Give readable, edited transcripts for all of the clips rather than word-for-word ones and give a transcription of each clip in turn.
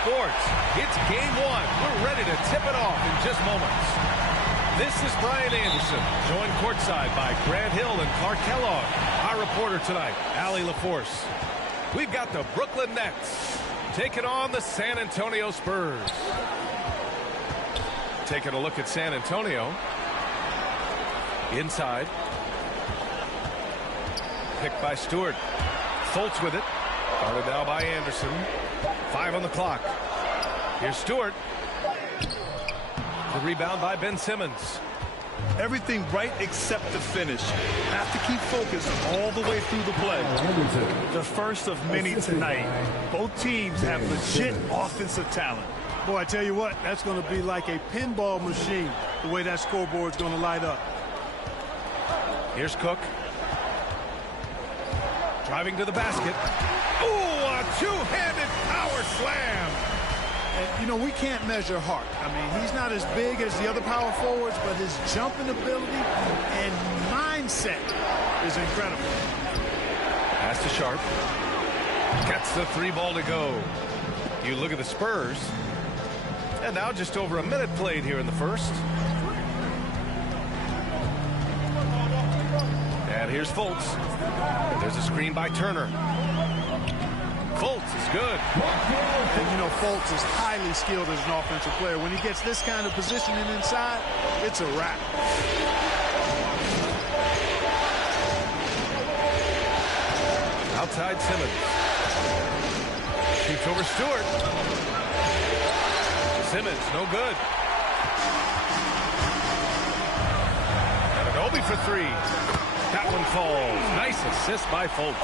Sports. It's game one. We're ready to tip it off in just moments. This is Brian Anderson, joined courtside by Grant Hill and Clark Kellogg. Our reporter tonight, Allie LaForce. We've got the Brooklyn Nets taking on the San Antonio Spurs. Taking a look at San Antonio. Inside. Picked by Stewart. Fultz with it. Guarded now by Anderson. 5 on the clock. Here's Stewart. The rebound by Ben Simmons. Everything right except the finish. Have to keep focused all the way through the play. The first of many tonight. Both teams have legit offensive talent. Boy, I tell you what, that's going to be like a pinball machine, the way that scoreboard's going to light up. Here's Cook. Driving to the basket. Ooh, a two-handed power slam. And, you know, we can't measure Hart. I mean, he's not as big as the other power forwards, but his jumping ability and mindset is incredible. Pass to Sharp. Gets the three ball to go. You look at the Spurs. And now just over a minute played here in the first. And here's Fultz. And there's a screen by Turner. Fultz is good. And you know, Fultz is highly skilled as an offensive player. When he gets this kind of positioning inside, it's a wrap. Outside Simmons. Shoots over Stewart. Simmons, no good. And an Obi for three. That one falls. Nice assist by Fultz.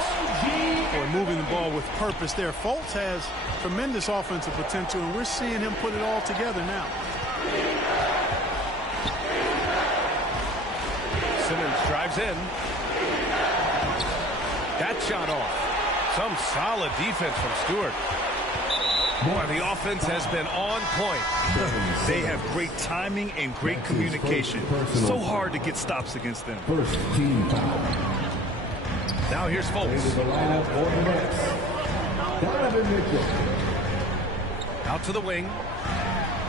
Boy, moving the ball with purpose there. Fultz has tremendous offensive potential, and we're seeing him put it all together now. Simmons drives in. That shot off. Some solid defense from Stewart. Boy, the offense has been on point. They have great timing and great communication. So hard to get stops against them. First team foul. Now here's Fultz. Out to the wing.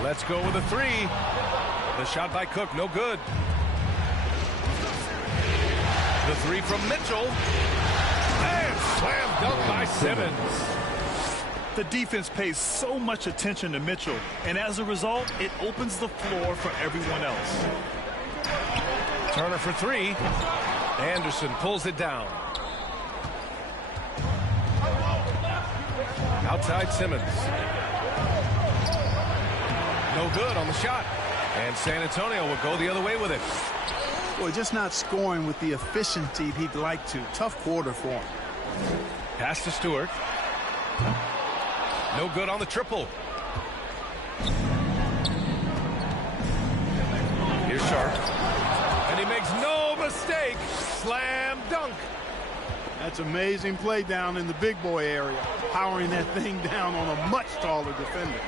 Let's go with a three. The shot by Cook, no good. The three from Mitchell. And slam dunk by Simmons. The defense pays so much attention to Mitchell, and as a result, it opens the floor for everyone else. Turner for three. Anderson pulls it down. Outside Simmons. No good on the shot. And San Antonio will go the other way with it. Boy, just not scoring with the efficiency he'd like to. Tough quarter for him. Pass to Stewart. No good on the triple. Here's Sharp. And he makes no mistake. Slam dunk. That's amazing play down in the big boy area. Powering that thing down on a much taller defender.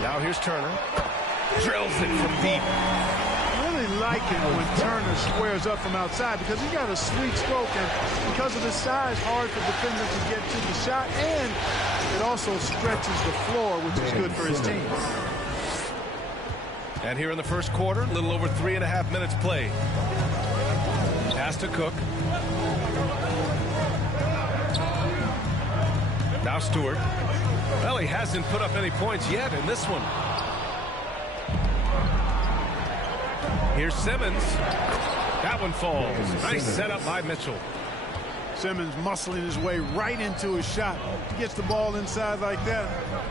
Now here's Turner. Drills it from deep. I really like it when Turner squares up from outside because he's got a sweet stroke, and because of his size, hard for defenders to get to the shot, and it also stretches the floor, which is good for his team. And here in the first quarter, a little over 3.5 minutes played. Pass to Cook. Now Stewart. Well, he hasn't put up any points yet in this one. Here's Simmons. That one falls. Nice setup by Mitchell. Simmons muscling his way right into his shot. He gets the ball inside like that,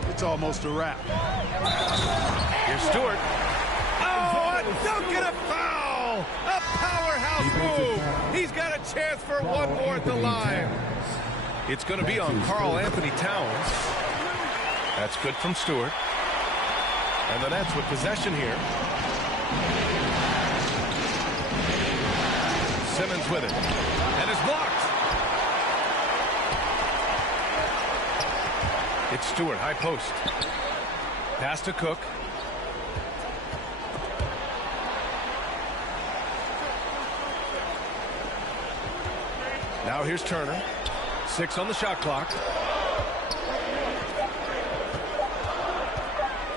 it's almost a wrap. Here's Stewart. Oh, a dunk and a foul! A powerhouse move! He's got a chance for one more at the line. It's going to be on Karl Anthony Towns. That's good from Stewart. And the Nets with possession here. Simmons with it. And it's blocked. It's Stewart, high post. Pass to Cook. Now here's Turner. 6 on the shot clock.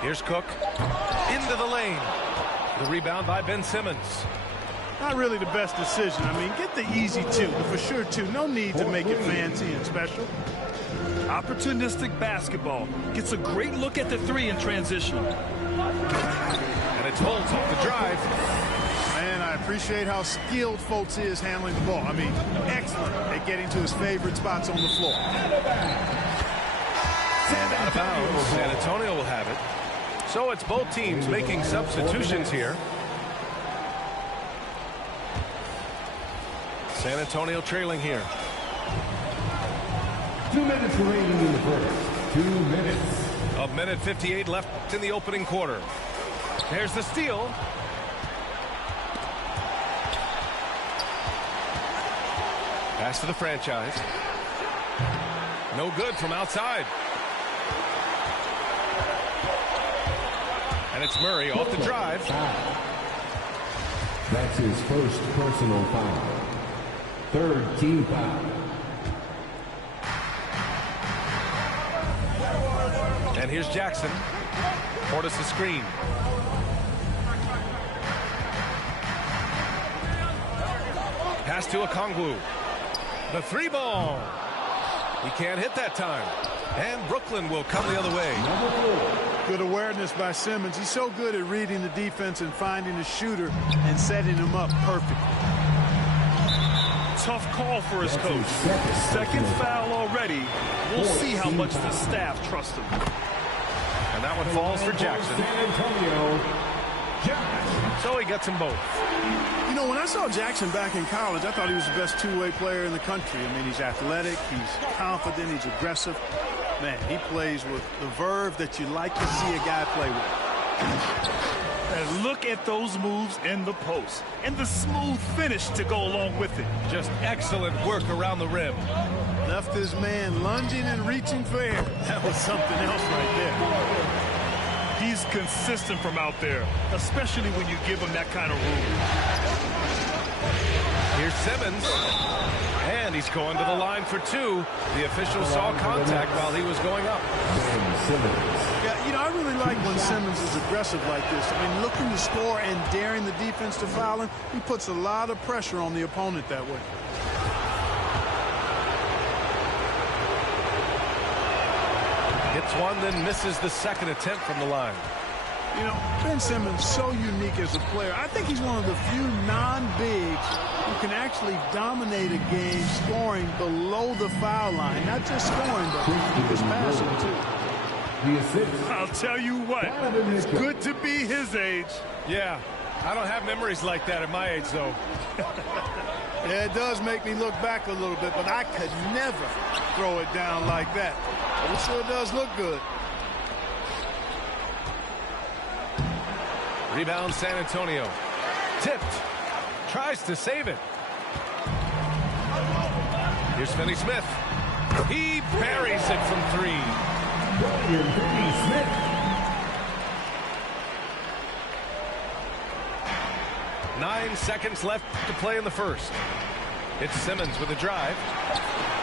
Here's Cook. Into the lane. The rebound by Ben Simmons. Not really the best decision. I mean, get the easy two, the for sure two. No need to make it fancy and special. Opportunistic basketball. Gets a great look at the three in transition. And it's Holtz off the drive. Man, I appreciate how skilled Fultz is handling the ball. I mean, excellent at getting to his favorite spots on the floor. And out of bounds, San Antonio will have it. So it's both teams making substitutions here. San Antonio trailing here. 2 minutes remaining in the first. 2 minutes. A minute 58 left in the opening quarter. There's the steal. Pass to the franchise. No good from outside. And it's Murray off the drive. That's his first personal foul. 3rd team foul. And here's Jackson. Portis the screen. Pass to Okongwu. The 3-ball. He can't hit that time. And Brooklyn will come the other way. Good awareness by Simmons. He's so good at reading the defense and finding the shooter and setting him up perfectly. Tough call for his coach. Second foul already. We'll see how much the staff trusts him. And that one falls for Jackson. So he gets them both. You know, when I saw Jackson back in college, I thought he was the best two-way player in the country. I mean, he's athletic, he's confident, he's aggressive. Man, he plays with the verve that you like to see a guy play with. And look at those moves in the post and the smooth finish to go along with it. Just excellent work around the rim. Left his man lunging and reaching for air. That was something else right there. He's consistent from out there, especially when you give him that kind of room. Here's Simmons. And he's going to the line for 2. The official saw contact while he was going up. Yeah, you know, I really like when Simmons is aggressive like this. I mean, looking to score and daring the defense to foul him, he puts a lot of pressure on the opponent that way. Hits one, then misses the second attempt from the line. You know, Ben Simmons, so unique as a player. I think he's one of the few non-bigs who can actually dominate a game scoring below the foul line. Not just scoring, but he was passing, too. I'll tell you what, it's good to be his age. Yeah, I don't have memories like that at my age, though. Yeah, it does make me look back a little bit, but I could never throw it down like that. But it sure does look good. Rebound San Antonio. Tipped. Tries to save it. Here's Finney-Smith. He buries it from 3. 9 seconds left to play in the first. It's Simmons with a drive.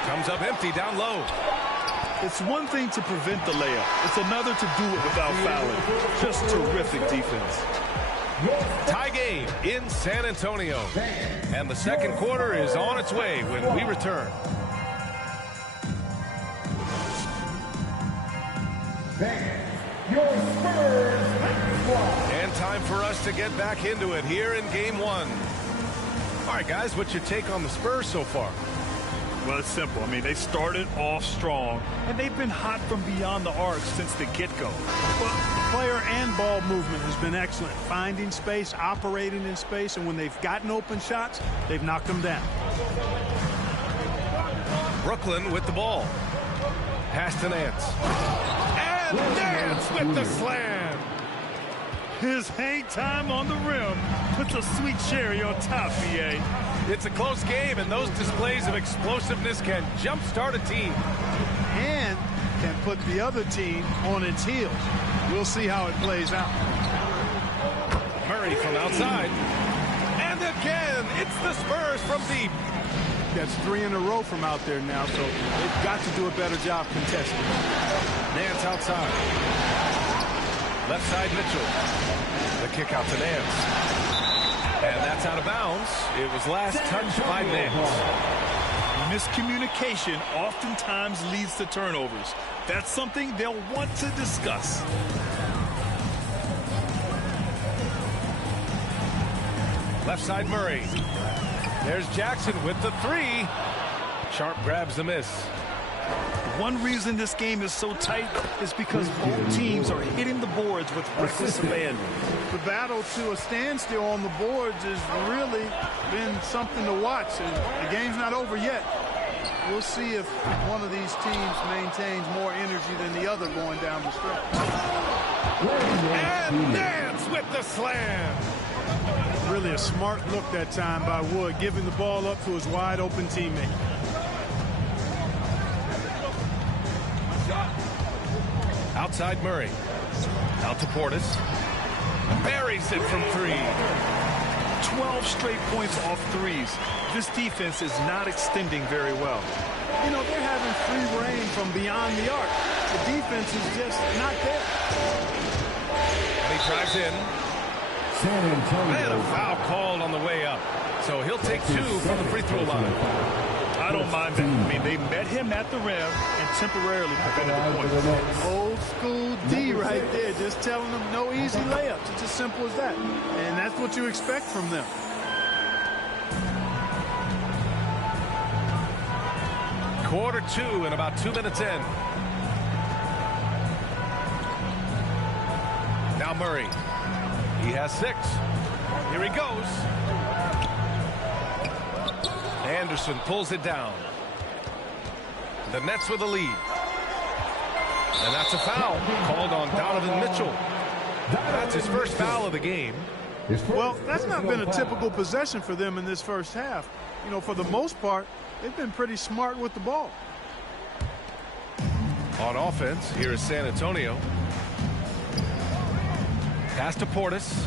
Comes up empty down low. It's one thing to prevent the layup. It's another to do it without fouling. Just terrific defense. Tie game in San Antonio. And the second quarter is on its way when we return. And time for us to get back into it here in Game 1. All right, guys, what's your take on the Spurs so far? Well, it's simple. I mean, they started off strong, and they've been hot from beyond the arc since the get-go. Well, player and ball movement has been excellent. Finding space, operating in space, and when they've gotten open shots, they've knocked them down. Brooklyn with the ball. Pass to Nance. And Nance with the slam. His hang time on the rim puts a sweet cherry on top, BA. It's a close game, and those displays of explosiveness can jumpstart a team. And can put the other team on its heels. We'll see how it plays out. Murray from outside. And again, it's the Spurs from deep. That's 3 in a row from out there now, so they've got to do a better job contesting. Nance outside. Left side, Mitchell. The kick out to Nance. And that's out of bounds. It was last touched by Nance. Miscommunication oftentimes leads to turnovers. That's something they'll want to discuss. Left side, Murray. There's Jackson with the 3. Sharp grabs the miss. One reason this game is so tight is because both teams are hitting the boards with reckless abandon. The battle to a standstill on the boards has really been something to watch. The game's not over yet. We'll see if one of these teams maintains more energy than the other going down the stretch. And Nance with the slam. Really a smart look that time by Wood, giving the ball up to his wide-open teammate. Outside Murray. Out to Portis. Buries it from 3. 12 straight points off threes. This defense is not extending very well. You know, they're having free reign from beyond the arc. The defense is just not there. And he drives in. San Antonio. And a foul called on the way up. So he'll take 2 from the free throw line. I don't mind that. I mean, they met him at the rim and temporarily prevented the points. Old school D right there, just telling them no easy layups. It's as simple as that. And that's what you expect from them. Quarter 2 and about 2 minutes in. Now Murray. He has 6. Here he goes. Anderson pulls it down. The Nets with the lead. And that's a foul called on Donovan Mitchell. That's his first foul of the game. Well, that's not been a typical possession for them in this first half. You know, for the most part, they've been pretty smart with the ball. On offense, here is San Antonio. Pass to Portis.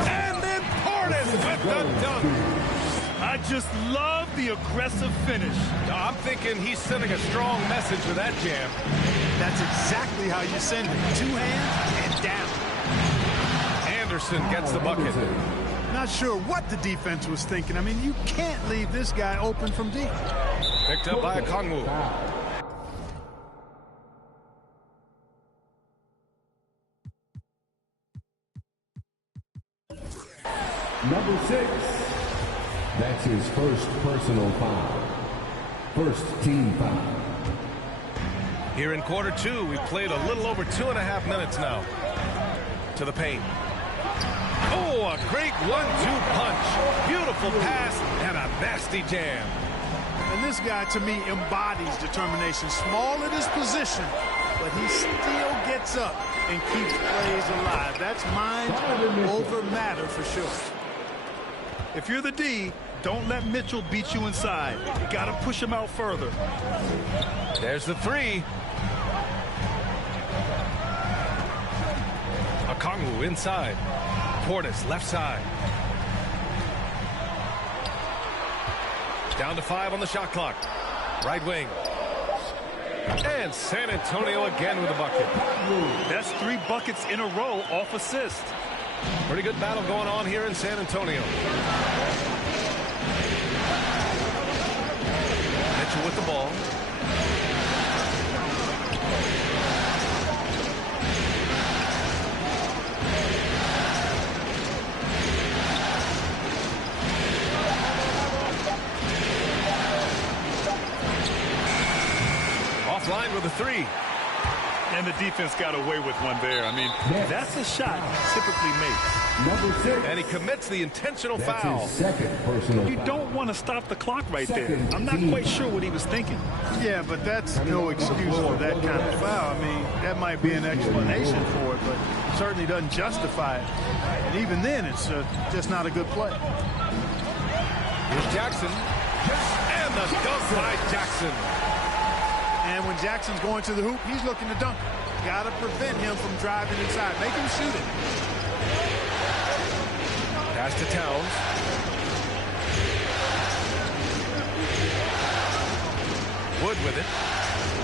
And then Portis with the dunk. I just love the aggressive finish. I'm thinking he's sending a strong message with that jam. That's exactly how you send it. 2 hands and down. Anderson gets the bucket. Not sure what the defense was thinking. I mean, you can't leave this guy open from deep. Picked up by Okongwu. Number 6. That's his first personal foul. First team foul. Here in quarter 2, we've played a little over 2.5 minutes now. To the paint. Oh, a great 1-2 punch. Beautiful pass and a nasty jam. And this guy, to me, embodies determination. Small at his position, but he still gets up and keeps plays alive. That's mind over matter for sure. If you're the D, don't let Mitchell beat you inside. You got to push him out further. There's the 3. Okongwu inside. Portis left side. Down to 5 on the shot clock. Right wing. And San Antonio again with a bucket. That's 3 buckets in a row off assist. Pretty good battle going on here in San Antonio. Mitchell with the ball. the three. And the defense got away with one there. I mean, that's a shot he typically makes. Number 6. And he commits the intentional That's foul. his second personal You foul. don't want to stop the clock right there. I'm not quite sure what he was thinking. Yeah, but that's no excuse for that kind of foul. I mean, that might be an explanation for it, but certainly doesn't justify it. And even then, it's just not a good play. Here's Jackson. And the dunk by Jackson. And when Jackson's going to the hoop, he's looking to dunk. Got to prevent him from driving inside. Make him shoot it. Pass to Towns. Wood with it.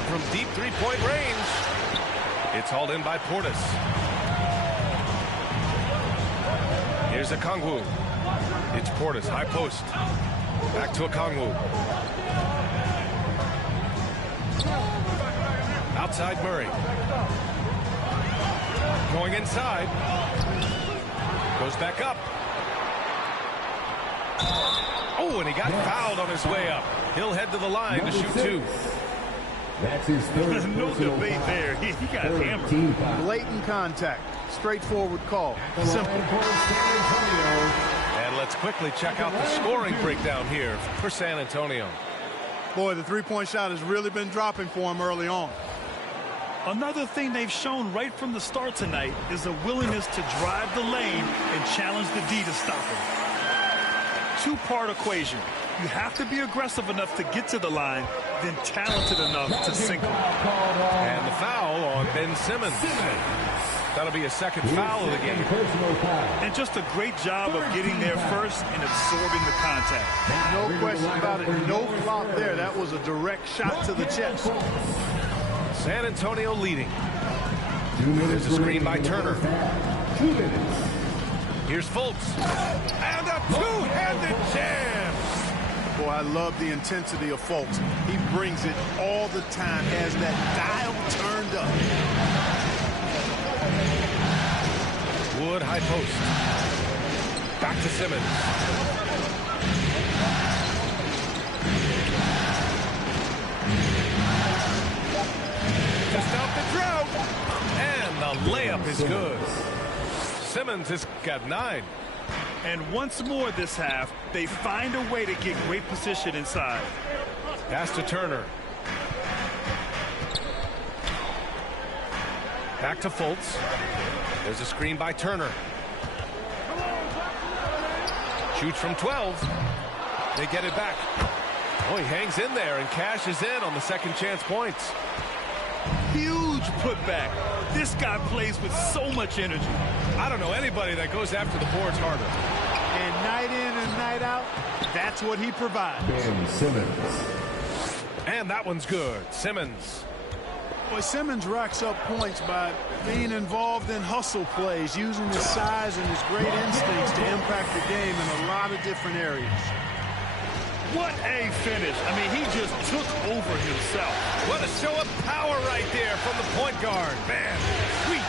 From deep three-point range. It's hauled in by Portis. Here's Okongwu. It's Portis, high post. Back to Okongwu. Outside Murray. Going inside. Goes back up. Oh, and he got fouled on his way up. He'll head to the line to shoot 2. That's his third. There's no personal debate foul. there. He got Third hammered. team foul. Blatant contact. Straightforward call. Simple. And let's quickly check out the scoring breakdown here for San Antonio. Boy, the three-point shot has really been dropping for him early on. Another thing they've shown right from the start tonight is a willingness to drive the lane and challenge the D to stop him. Two-part equation. You have to be aggressive enough to get to the line, then talented enough to sink him. And the foul on Ben Simmons. That'll be a second foul of the game. Personal foul. And just a great job of getting there first and absorbing the contact. No question about it. No flop there. That was a direct shot to the chest. San Antonio leading. 2 minutes. There's a screen by Turner. 2 minutes. Here's Fultz. And a two-handed jam. Boy, I love the intensity of Fultz. He brings it all the time, has that dial turned up. Wood, high post. Back to Simmons. Just out the drought. And the layup is good. Simmons has got 9. And once more this half, they find a way to get great position inside. Pass to Turner. Back to Fultz. There's a screen by Turner. Shoots from 12. They get it back. Oh, he hangs in there and cashes in on the second chance points. Huge putback. This guy plays with so much energy. I don't know anybody that goes after the boards harder. And night in and night out, that's what he provides. Ben Simmons. And that one's good. Simmons. Boy, Simmons racks up points by being involved in hustle plays, using his size and his great instincts to impact the game in a lot of different areas. What a finish. I mean, he just took over himself. What a show of power right there from the point guard. Man, sweet.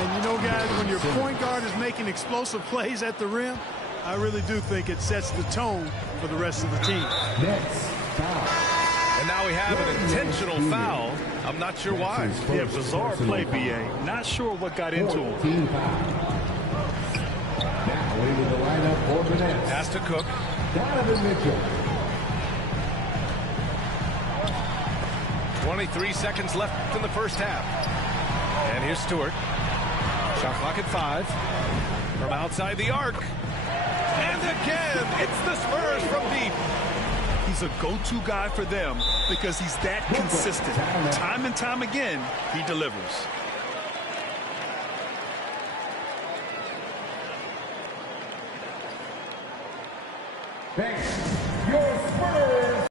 And you know, guys, when your point guard is making explosive plays at the rim, I really do think it sets the tone for the rest of the team. Next foul. And now we have an intentional foul. I'm not sure why. Yeah, bizarre play, B.A. Not sure what got into him. Team foul. Now into the lineup for the Nets. Pass to Cook. Donovan Mitchell. 23 seconds left in the first half. And here's Stewart. Shot clock at 5. From outside the arc. And again, it's the Spurs from deep. He's a go-to guy for them because he's that consistent. Time and time again, he delivers. Thanks. Your Spurs.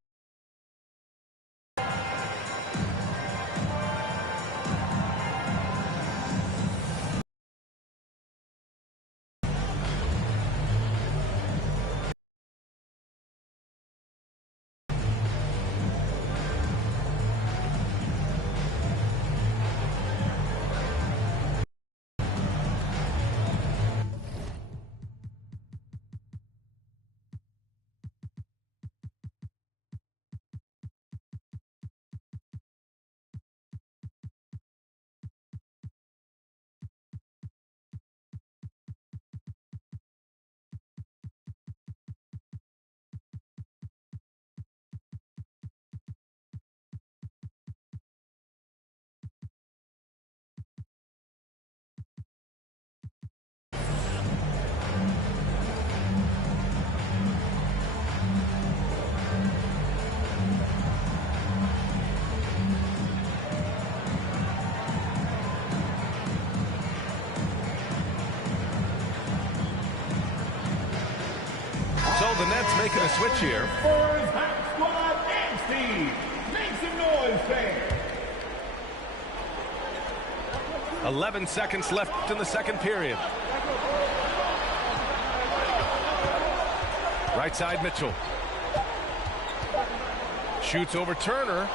the Nets making a switch here. Spurs Hot Squad and Steve. Make some noise, fans. 11 seconds left in the second period. Right side, Mitchell. Shoots over Turner.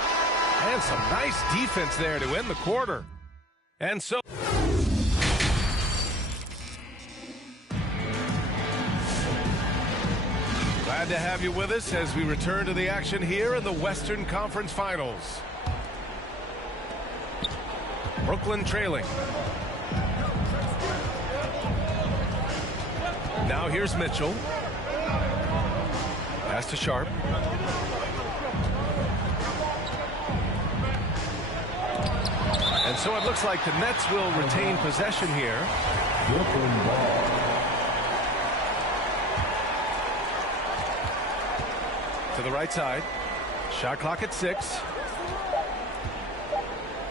And some nice defense there to end the quarter. And so... Glad to have you with us as we return to the action here in the Western Conference Finals. Brooklyn trailing. Now here's Mitchell. Pass to Sharp. And so it looks like the Nets will retain possession here. Brooklyn ball. To the right side. Shot clock at 6.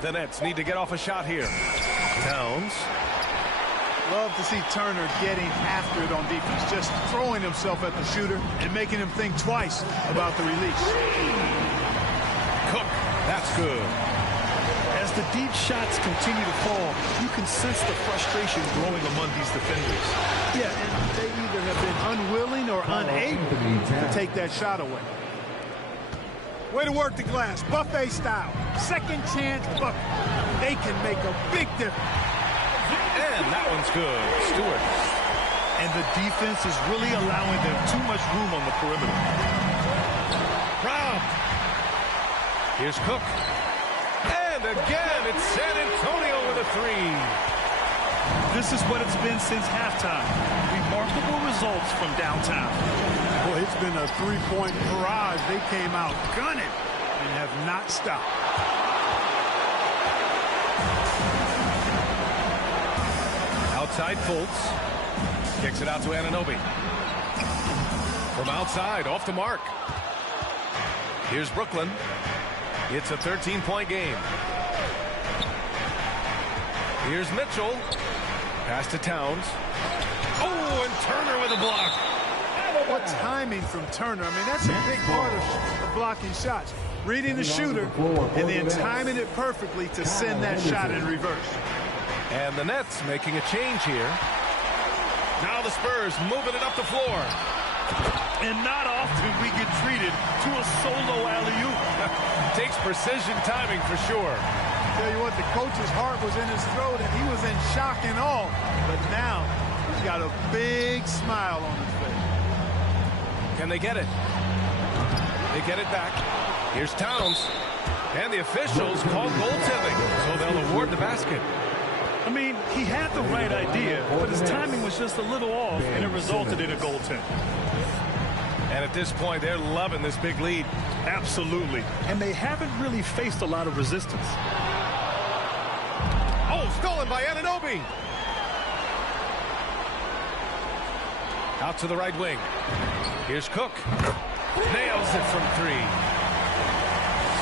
The Nets need to get off a shot here. Towns. Love to see Turner getting after it on defense, just throwing himself at the shooter and making him think twice about the release. Cook. That's good. As the deep shots continue to fall, you can sense the frustration growing among these defenders. Yeah, and they either have been unwilling or unable to take that shot away. Way to work the glass, buffet style. Second chance bucket. They can make a big difference. And that one's good. Stewart. And the defense is really allowing them too much room on the perimeter. Brown. Here's Cook. And again, it's San Antonio with a 3. This is what it's been since halftime. Remarkable results from downtown. Boy, it's been a three-point barrage. They came out gunning and have not stopped. Outside Fultz. Kicks it out to Anunoby. From outside, off the mark. Here's Brooklyn. It's a 13-point game. Here's Mitchell. Pass to Towns. Oh, and Turner with a block. What timing from Turner. I mean, that's a big part of blocking shots. Reading the shooter and then timing it perfectly to send that shot in reverse. And the Nets making a change here. Now the Spurs moving it up the floor. And not often we get treated to a solo alley-oop. Takes precision timing for sure. Tell you what, the coach's heart was in his throat and he was in shock and awe. But now he's got a big smile on his face. Can they get it? They get it back. Here's Towns. And the officials call goaltending, so they'll award the basket. I mean, he had the right idea, but his timing was just a little off, and it resulted in a goaltend. And at this point, they're loving this big lead. Absolutely. And they haven't really faced a lot of resistance. Oh, stolen by Anunoby. Out to the right wing. Here's Cook. Nails it from 3.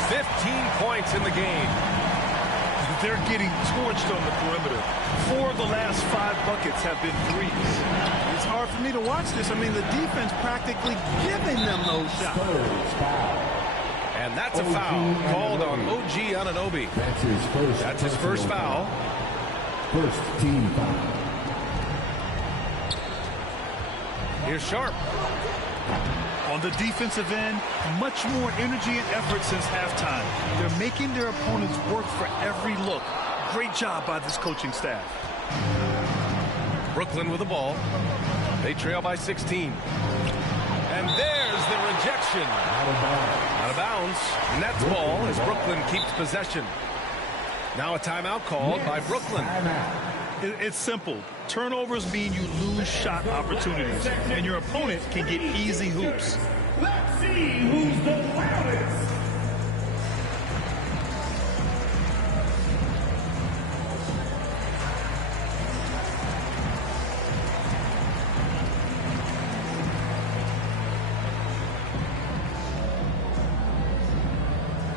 15 points in the game. They're getting torched on the perimeter. 4 of the last 5 buckets have been threes. It's hard for me to watch this. I mean, the defense practically giving them those shots. And that's a foul called on OG Anunoby. That's his first foul. First team foul. Here's Sharp. On the defensive end, much more energy and effort since halftime. They're making their opponents work for every look. Great job by this coaching staff. Brooklyn with the ball. They trail by 16. And there's the rejection. Out of bounds. Nets ball as Brooklyn keeps possession. Now a timeout called by Brooklyn. It's simple. Turnovers mean you lose shot opportunities, and your opponent can get easy hoops. Let's see who's the loudest.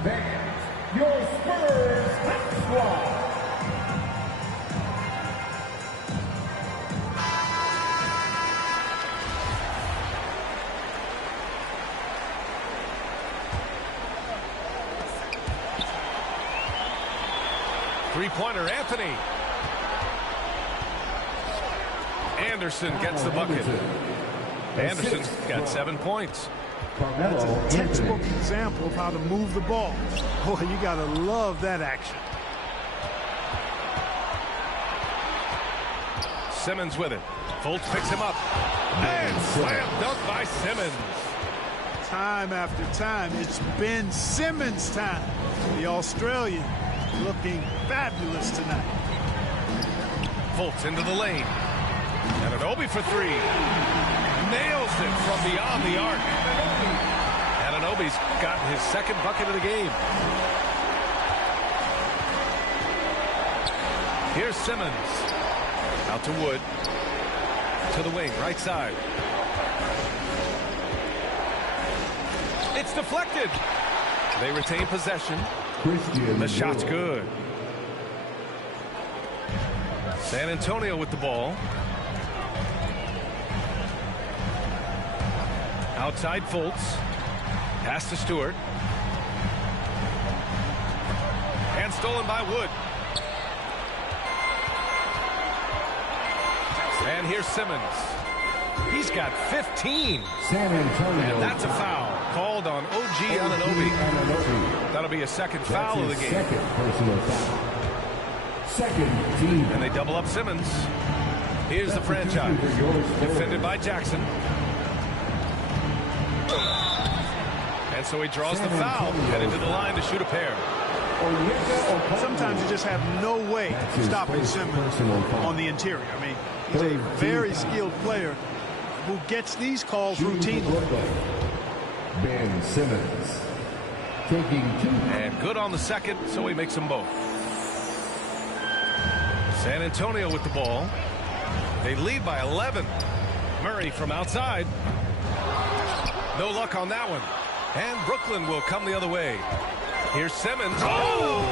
Fans, your Spurs Hot Squad. Three-pointer, Anthony. Anderson gets the bucket. Anderson's got 7 points. That's a textbook example of how to move the ball. Boy, you got to love that action. Simmons with it. Fultz picks him up. And slam dunk by Simmons. Time after time, it's Ben Simmons' time. The Australian looking fabulous tonight. Fultz into the lane. And Anunoby for three. Nails it from beyond the arc. Anunoby's got his second bucket of the game. Here's Simmons. Out to Wood. To the wing, right side. It's deflected. They retain possession. The shot's good. San Antonio with the ball. Outside Fultz. Pass to Stewart. And stolen by Wood. And here's Simmons. He's got 15. San Antonio. And that's a foul called on OG Anunoby. That'll be a second foul of the game. Second personal foul. Second team. And they double up Simmons. Here's the franchise. Defended by Jackson. And so he draws the foul. Headed to the line to shoot a pair. Sometimes you just have no way of stopping Simmons on the interior. I mean, he's a very skilled player who gets these calls routinely. Ben Simmons taking two. And good on the second, so he makes them both. San Antonio with the ball. They lead by 11. Murray from outside. No luck on that one. And Brooklyn will come the other way. Here's Simmons. Oh!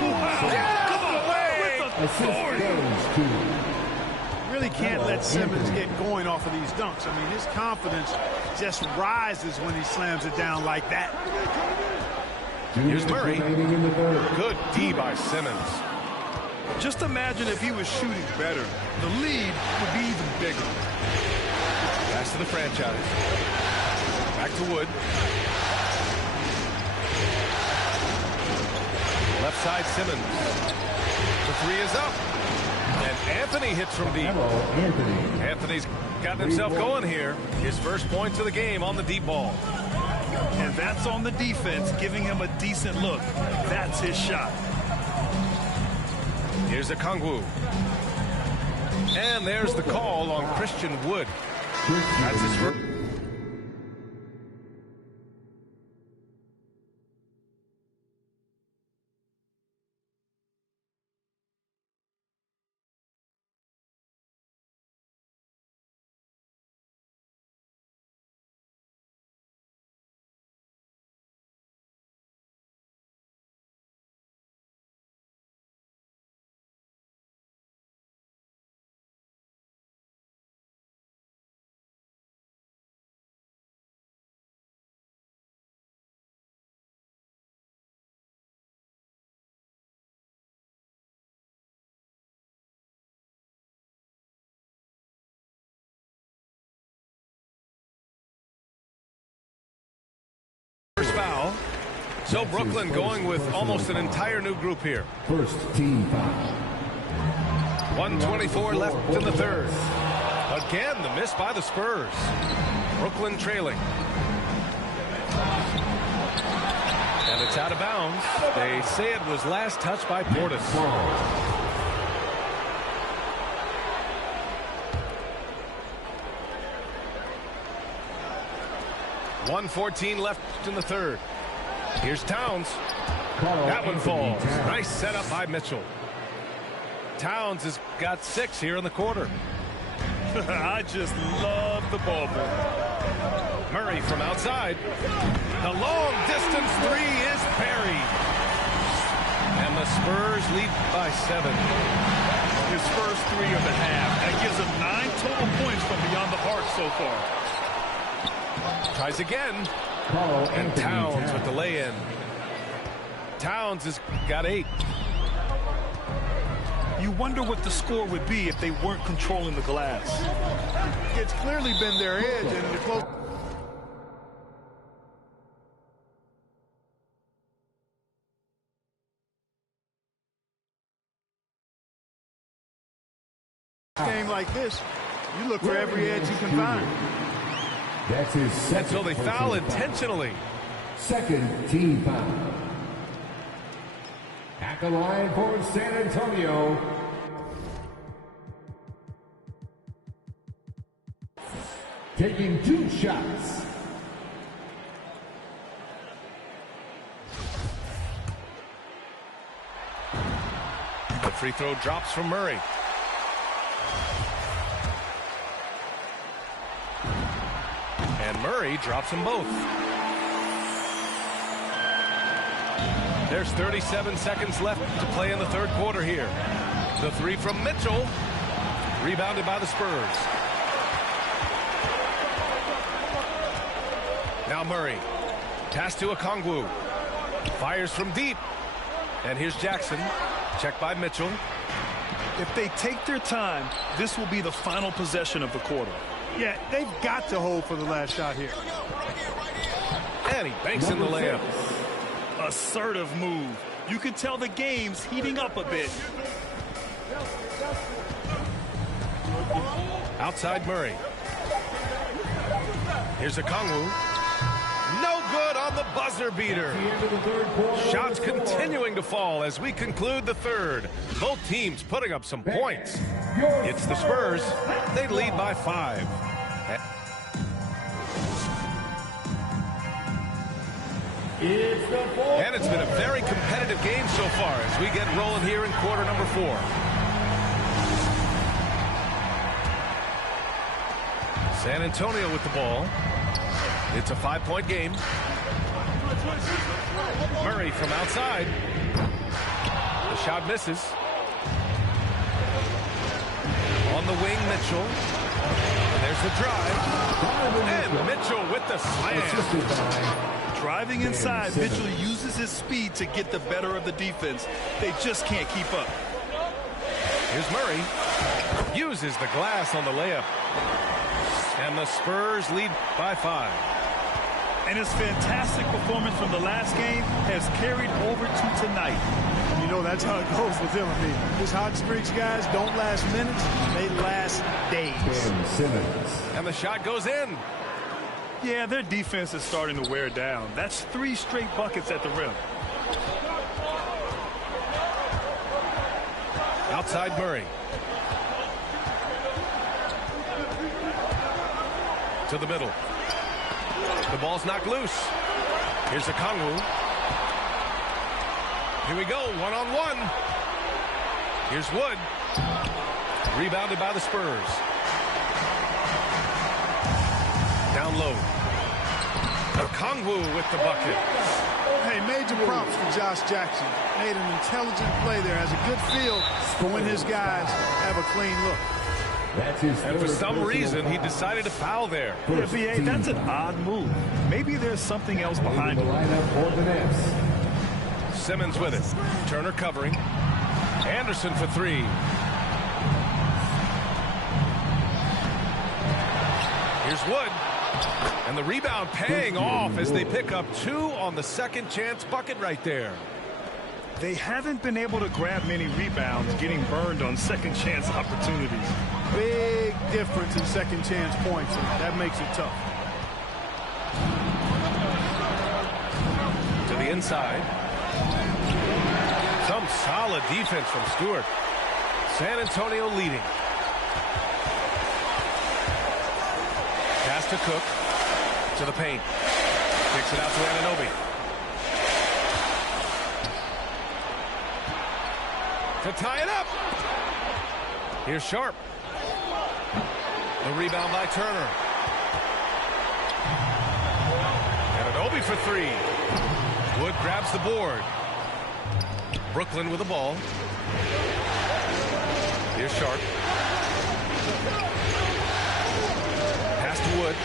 Really can't let Simmons get going off of these dunks. I mean, his confidence just rises when he slams it down like that. Here's Murray. Good D by Simmons. Just imagine if he was shooting better. The lead would be even bigger. Pass to the franchise. Back to Wood. Left side Simmons. The three is up. And Anthony hits from deep. Anthony's gotten himself going here. His first points of the game on the deep ball. And that's on the defense, giving him a decent look. That's his shot. Here's Okongwu. And there's the call on Christian Wood. That's his first. Foul. So Brooklyn going with almost an entire new group here. First team foul. 1:24 left in the third. Again, the miss by the Spurs. Brooklyn trailing. And it's out of bounds. They say it was last touched by Portis. 1:14 left in the third. Here's Towns. That one falls. Nice setup by Mitchell. Towns has got 6 here in the quarter. I just love the ball boy. Murray from outside. The long distance three is buried. And the Spurs lead by 7. His first 3 of the half. That gives him 9 total points from beyond the arc so far. Tries again. And Towns with the lay-in. Towns has got 8. You wonder what the score would be if they weren't controlling the glass. It's clearly been their edge, and the close game like this, you look for every edge you can find. That's his second. Until they foul intentionally. Second team foul. At the line for San Antonio, taking 2 shots. The free throw drops from Murray. And Murray drops them both. There's 37 seconds left to play in the third quarter here. The three from Mitchell. Rebounded by the Spurs. Now Murray. Pass to Okongwu. Fires from deep. And here's Jackson. Checked by Mitchell. If they take their time, this will be the final possession of the quarter. Yeah, they've got to hold for the last shot here. And he banks in the layup. Assertive move. You can tell the game's heating up a bit. Outside Murray. Here's Okongwu. No good on the buzzer beater. Shots continuing to fall as we conclude the third. Both teams putting up some points. It's the Spurs. They lead by 5. And it's been a very competitive game so far as we get rolling here in quarter number 4. San Antonio with the ball. It's a 5-point game. Murray from outside. The shot misses. On the wing, Mitchell. And there's the drive. And Mitchell with the slam. Driving inside, Mitchell uses his speed to get the better of the defense. They just can't keep up. Here's Murray. Uses the glass on the layup. And the Spurs lead by 5. And his fantastic performance from the last game has carried over to tonight. You know, that's how it goes with him. I mean, these hot streaks, guys, don't last minutes. They last days. And the shot goes in. Yeah, their defense is starting to wear down. That's 3 straight buckets at the rim. Outside Murray. To the middle. The ball's knocked loose. Here's Okongwu. Here we go, one-on-one. Here's Wood. Rebounded by the Spurs. Down low. Okongwu with the bucket. Hey, major props for Josh Jackson. Made an intelligent play there. Has a good feel for when his guys have a clean look. And for some reason, he decided to foul there. Yeah, B.A., that's an odd move. Maybe there's something else behind it. Simmons with it. Turner covering. Anderson for 3. Here's Wood. And the rebound paying off as they pick up 2 on the second chance bucket right there. They haven't been able to grab many rebounds, getting burned on second chance opportunities. Big difference in second chance points, and that makes it tough. To the inside. Some solid defense from Stewart. San Antonio leading. Pass to Cook. To the paint. Kicks it out to Anunoby. To tie it up. Here's Sharp. The rebound by Turner. Anunoby for 3. Wood grabs the board. Brooklyn with the ball. Here's Sharp. Pass to Wood.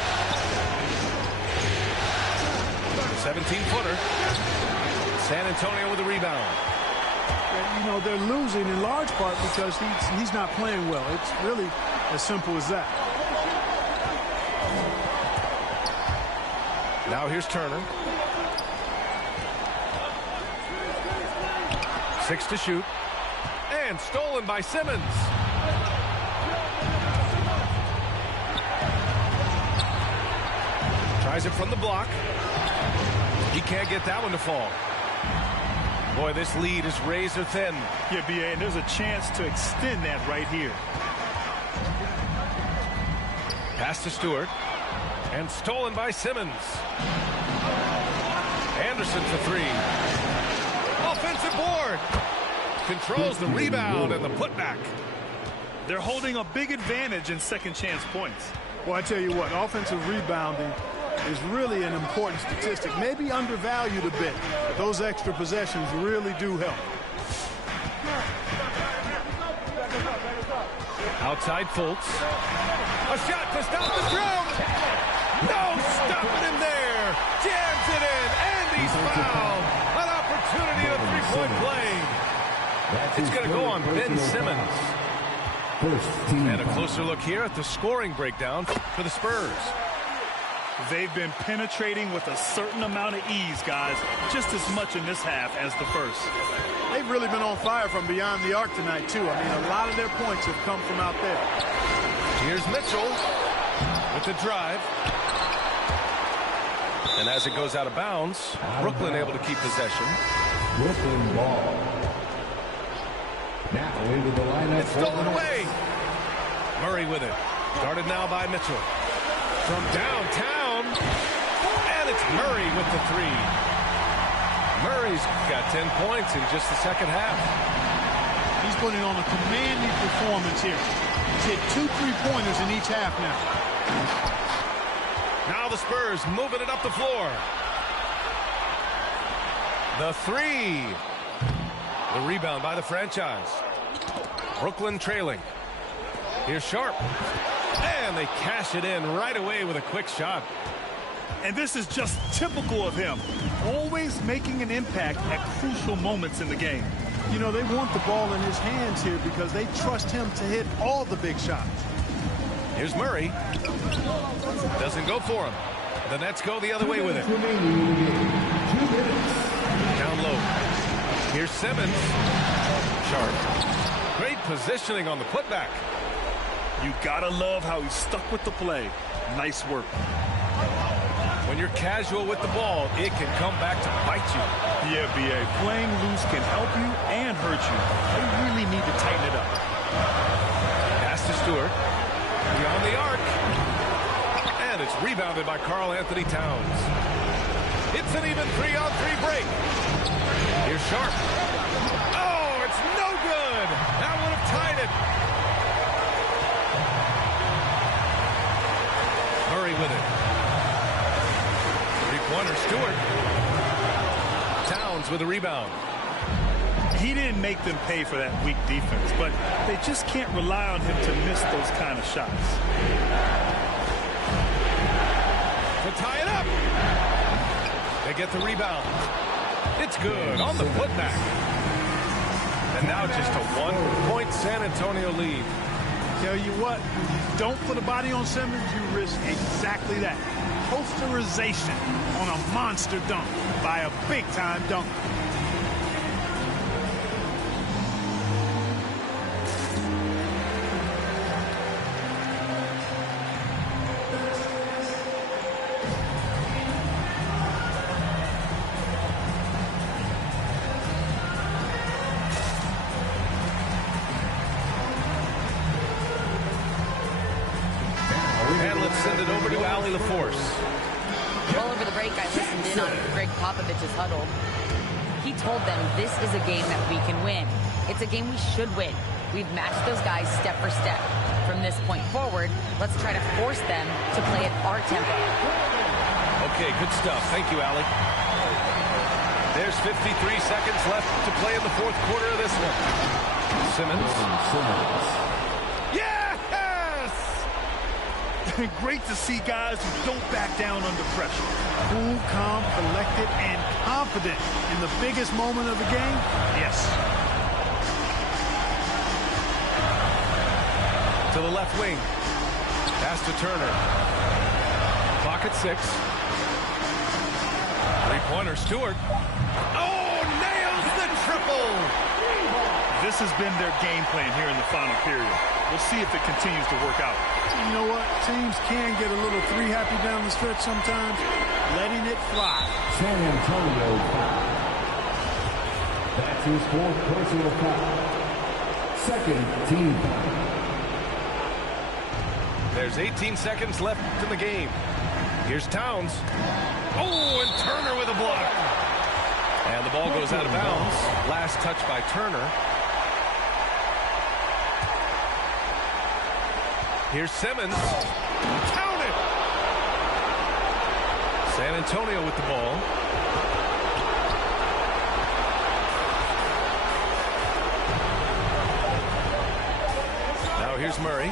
The 17-footer. San Antonio with the rebound. You know, they're losing in large part because he's not playing well. It's really as simple as that. Now here's Turner. 6 to shoot. And stolen by Simmons. Tries it from the block. He can't get that one to fall. Boy, this lead is razor thin. Yeah, B.A., and there's a chance to extend that right here. Pass to Stewart. And stolen by Simmons. Anderson for 3. Offensive board. Controls the rebound and the putback. They're holding a big advantage in second chance points. Well, I tell you what, offensive rebounding is really an important statistic. Maybe undervalued a bit, but those extra possessions really do help. Outside Fultz. A shot to stop the drum. No stopping him there. Jams it in, and he's fouled. An opportunity at a three-point play. It's going to go on Ben Simmons. And a closer look here at the scoring breakdown for the Spurs. They've been penetrating with a certain amount of ease, guys, just as much in this half as the first. They've really been on fire from beyond the arc tonight, too. I mean, a lot of their points have come from out there. Here's Mitchell with the drive. And as it goes out of bounds, Brooklyn able to keep possession. Brooklyn ball. Now into the lineup. It's stolen away. Murray with it. Started now by Mitchell. From downtown. And it's Murray with the 3. Murray's got 10 points in just the second half. He's putting on a commanding performance here. He's hit 2 3-pointers in each half now. Now the Spurs moving it up the floor. The 3. The rebound by the franchise. Brooklyn trailing. Here's Sharp. And they cash it in right away with a quick shot. And this is just typical of him. Always making an impact at crucial moments in the game. You know, they want the ball in his hands here because they trust him to hit all the big shots. Here's Murray. Doesn't go for him. The Nets go the other way with it. Down low. Here's Simmons. Sharp. Great positioning on the putback. You gotta love how he stuck with the play. Nice work. When you're casual with the ball, it can come back to bite you. Yeah, B.A., playing loose can help you and hurt you. They really need to tighten it up. Pass to Stewart. Beyond the arc. And it's rebounded by Karl Anthony Towns. It's an even 3-on-3 break. Here's Sharp. Oh, it's no good. That would have tied it. Murray with it. Three-pointer, Stewart. Towns with a rebound. He didn't make them pay for that weak defense, but they just can't rely on him to miss those kind of shots. To tie it up. They get the rebound. It's good on the putback. And now just a 1-point San Antonio lead. Tell you what, when you don't put a body on Simmons, you risk exactly that. Posterization on a monster dunk by a big-time dunker. And let's send it over to Allie LaForce. Well, over the break, I listened in on Greg Popovich's huddle. He told them this is a game that we can win. It's a game we should win. We've matched those guys step for step. From this point forward, let's try to force them to play at our tempo. Okay, good stuff. Thank you, Allie. There's 53 seconds left to play in the fourth quarter of this one. Simmons. Yes! Great to see guys who don't back down under pressure. Cool, calm, collected, and confident in the biggest moment of the game. Yes. To the left wing. Pass to Turner. Clock at 6. Three-pointer, Stewart. Oh, nails the triple! This has been their game plan here in the final period. We'll see if it continues to work out. You know what? Teams can get a little three-happy down the stretch sometimes. Letting it fly. San Antonio foul. That's his 4th personal foul. 2nd team foul. There's 18 seconds left in the game. Here's Towns. Oh, and Turner with a block. And the ball goes out of bounds. Last touch by Turner. Here's Simmons. Count it! San Antonio with the ball. Now here's Murray.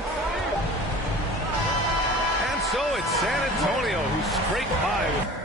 And so it's San Antonio who scraped by with